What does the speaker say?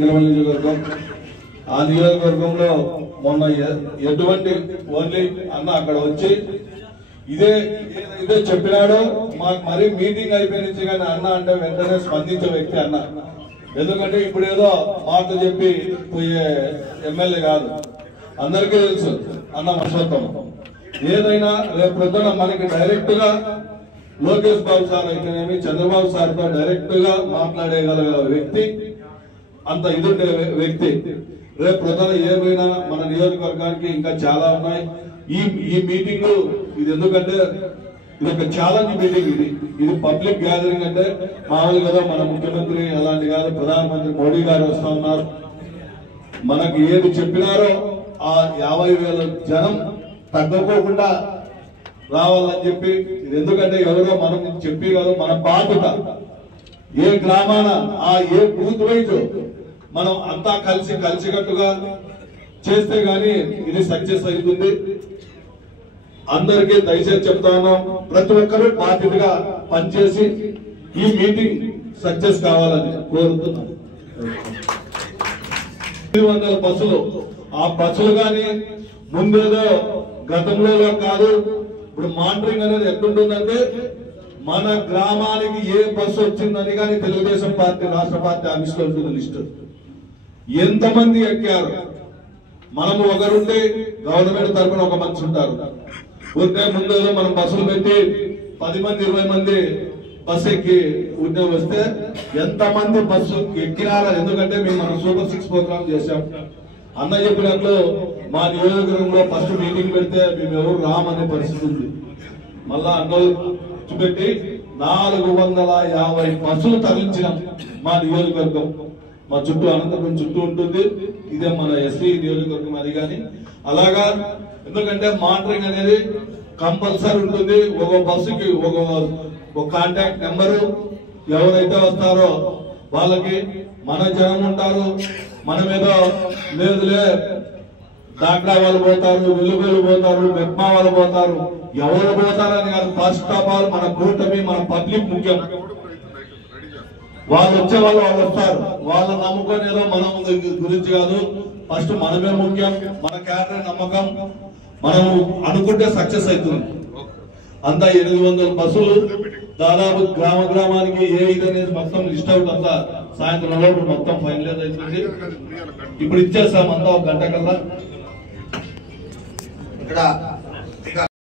నియోజకవర్గం ఆ నియోజకవర్గంలో మొన్న ఎటువంటి ఓన్లీ అన్న అక్కడ వచ్చి ఇదే చెప్పినాడో మాకు మరీ మీటింగ్ అయిపోయి నుంచి కానీ అన్న అంటే వెంటనే స్పందించే వ్యక్తి అన్న. ఎందుకంటే ఇప్పుడు ఏదో మాట చెప్పి పోయే ఎమ్మెల్యే కాదు, అందరికీ తెలుసు అన్న మనస్తత్వం. ఏదైనా రేపు పొద్దున మనకి డైరెక్ట్ గా లోకేష్ బాబు సార్ అయితేనేమి చంద్రబాబు సార్ తో డైరెక్ట్ గా మాట్లాడగల వ్యక్తి, అంత ఇదుండే వ్యక్తి. రేపు ప్రధాన ఏమైనా మన నియోజకవర్గానికి ఇంకా చాలా ఉన్నాయి. ఈ మీటింగ్ ఇది ఎందుకంటే ఇది ఒక ఛాలెంజ్ మీటింగ్. ఇది పబ్లిక్ గ్యాదరింగ్. అంటే మామూలుగా కదా మన ముఖ్యమంత్రి అలాంటి కాదు, ప్రధానమంత్రి మోడీ గారు వస్తా ఉన్నారు. మనకి ఏది చెప్పినారో ఆ 50,000 జనం తగ్గకోకుండా రావాలని చెప్పి ఇది ఎందుకంటే ఎవరో మనం చెప్పి కాదు, మన బాధ్యత. ఏ గ్రామాన ఏ బూత్ వైజ్ మనం అంతా కలిసికట్టుగా చేస్తే గానీ ఇది సక్సెస్ అవుతుంది. అందరికీ దయచేసి చెప్తా ఉన్నాం, ప్రతి ఒక్కరూ బాధ్యతగా పనిచేసి ఈ మీటింగ్ సక్సెస్ కావాలని కోరుతున్నాం. 300 బస్సులు, ఆ బస్సులు కానీ ముందేదో గతంలో కాదు, ఇప్పుడు మానిటరింగ్ అనేది ఎట్లుంటుందంటే మన గ్రామానికి ఏ బస్సు వచ్చిందని కానీ తెలుగుదేశం పార్టీ రాష్ట్ర పార్టీ ఆఫీస్ లో ఉంటుంది లిస్టు. ఎంతమంది ఎక్కారు, మనము ఒకరుంటే గవర్నమెంట్ తరఫున ఒక మనిషి ఉంటారు. ఉంటే ముందు మనం బస్సులు పెట్టి 10 మంది 20 మంది బస్సు ఎక్కి ఉంటే వస్తే ఎంతమంది బస్సు ఎక్కినారా. ఎందుకంటే మేము మనం సూపర్ 6 ప్రోగ్రామ్ చేశాం. అన్న చెప్పినట్లు మా నియోజకవర్గంలో ఫస్ట్ మీటింగ్ పెడితే మేము ఎవరు రామనే పరిస్థితి ఉంది. మళ్ళా అన్నలు చూపెట్టి 450 బస్సులు తరలించినాం మా నియోజకవర్గం. మా చుట్టూ అనంతపురం చుట్టూ ఉంటుంది, ఇదే మన ఎస్సీ నియోజకవర్గం. అది కానీ అలాగా ఎందుకంటే మానిటరింగ్ అనేది కంపల్సరీ ఉంటుంది. ఒక బస్సుకి ఒక కాంటాక్ట్ నెంబరు, ఎవరైతే వస్తారో వాళ్ళకి మన జనం ఉంటారు. మనం ఏదో లేదులే దాంట్లో వాళ్ళు పోతారు, వెల్లుగోలు పోతారు, మెప్మా వాళ్ళు పోతారు, ఎవరు పోతారని కాదు. ఫస్ట్ ఆఫ్ ఆల్ మన కూటమి, మన పబ్లిక్ ముఖ్యం. వాళ్ళు వచ్చే వాళ్ళు వస్తారు, వాళ్ళని నమ్ముకొని ఏదో మనం గురించి కాదు. ఫస్ట్ మనమే ముఖ్యం, మన క్యాడర్ నమ్మకం. మనం అనుకుంటే సక్సెస్ అవుతుంది. అంతా 800 బస్సులు దాదాపు గ్రామానికి ఏ ఇదనేది మొత్తం లిస్ట్ అవుట్ అంతా సాయంత్రం లోపు మొత్తం ఫైనలైజ్ అవుతుంది. ఇప్పుడు ఇచ్చేస్తాం అంతా 1 గంట కల్లా. ఇక్కడ